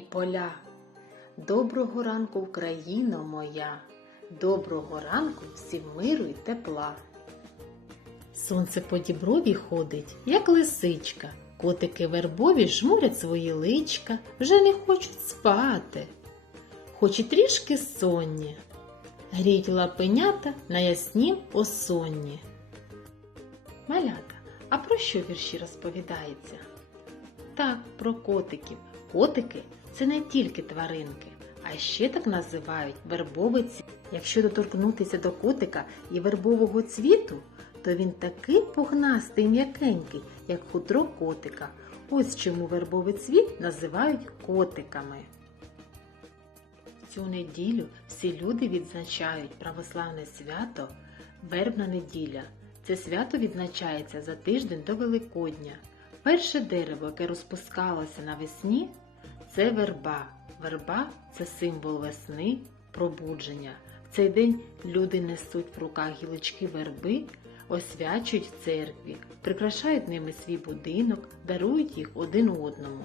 поля. Доброго ранку, Україно моя, доброго ранку всім миру й тепла. Сонце по діброві ходить, як лисичка. Котики вербові жмурять свої личка, вже не хочуть спати, хоч і трішки сонні. Гріють лапенята на яснім осонні. Малята, а про що вірші розповідається? Так, про котиків. Котики це не тільки тваринки, а ще так називають вербовий цвіт. Якщо доторкнутися до котика і вербового цвіту, то він такий пухнастий м'якенький, як хутро котика. Ось чому вербовий цвіт називають котиками. Цю неділю всі люди відзначають православне свято Вербна неділя. Це свято відзначається за тиждень до Великодня. Перше дерево, яке розпускалося навесні, це верба. Верба це символ весни, пробудження. В цей день люди несуть в руках гілочки верби, освячують в церкві, прикрашають ними свій будинок, дарують їх один одному.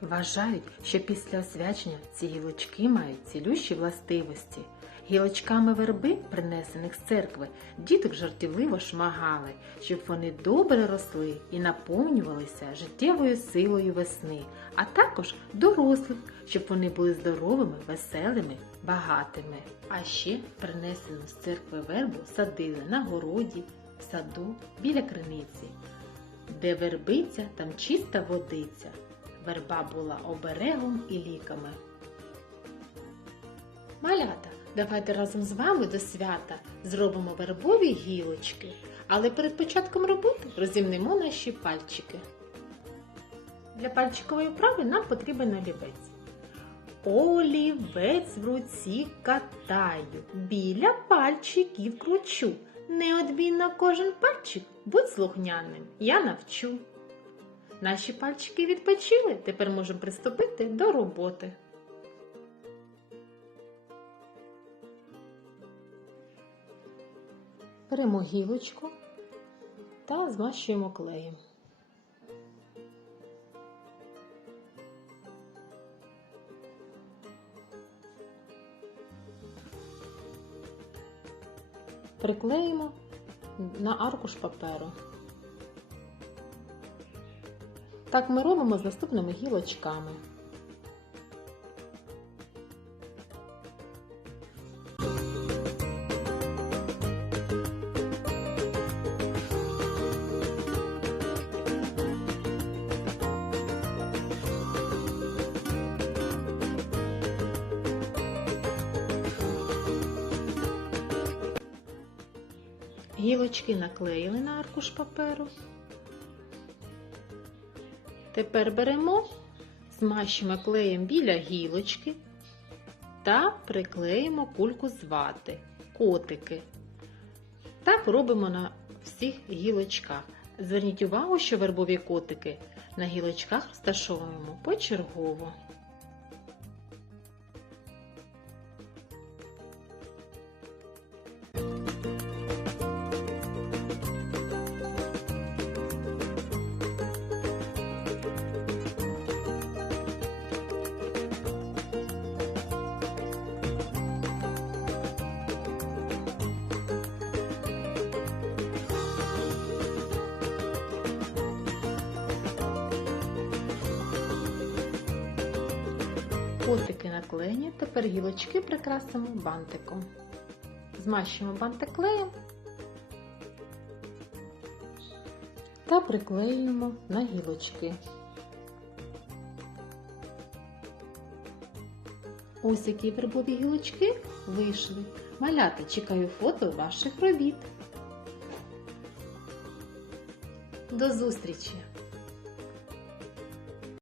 Вважають, що після освячення ці гілочки мають цілющі властивості. Гілочками верби, принесених з церкви, діток жартівливо шмагали, щоб вони добре росли і наповнювалися життєвою силою весни, а також дорослих, щоб вони були здоровими, веселими, багатими. А ще принесену з церкви вербу садили на городі, в саду, біля криниці. Де вербиця, там чиста водиця. Верба була оберегом і ліками. Малята, давайте разом з вами до свята зробимо вербові гілочки, але перед початком роботи розімнемо наші пальчики. Для пальчикової вправи нам потрібен олівець. Олівець в руці катаю, біля пальчиків кручу. Неодмінно кожен пальчик будь слухняним, я навчу. Наші пальчики відпочили, тепер можемо приступити до роботи. Беремо гілочку та змащуємо клеєм. Приклеїмо на аркуш паперу. Так ми робимо з наступними гілочками. Гілочки наклеїли на аркуш паперу. Тепер беремо, змащуємо клеєм біля гілочки та приклеїмо кульку з вати, котики. Так робимо на всіх гілочках. Зверніть увагу, що вербові котики на гілочках розташовуємо почергово. Котики наклеєні, тепер гілочки прикрасимо бантиком. Змащуємо бантик клеєм та приклеюємо на гілочки. Ось які вербові гілочки вийшли. Малята, чекаю фото ваших робіт. До зустрічі!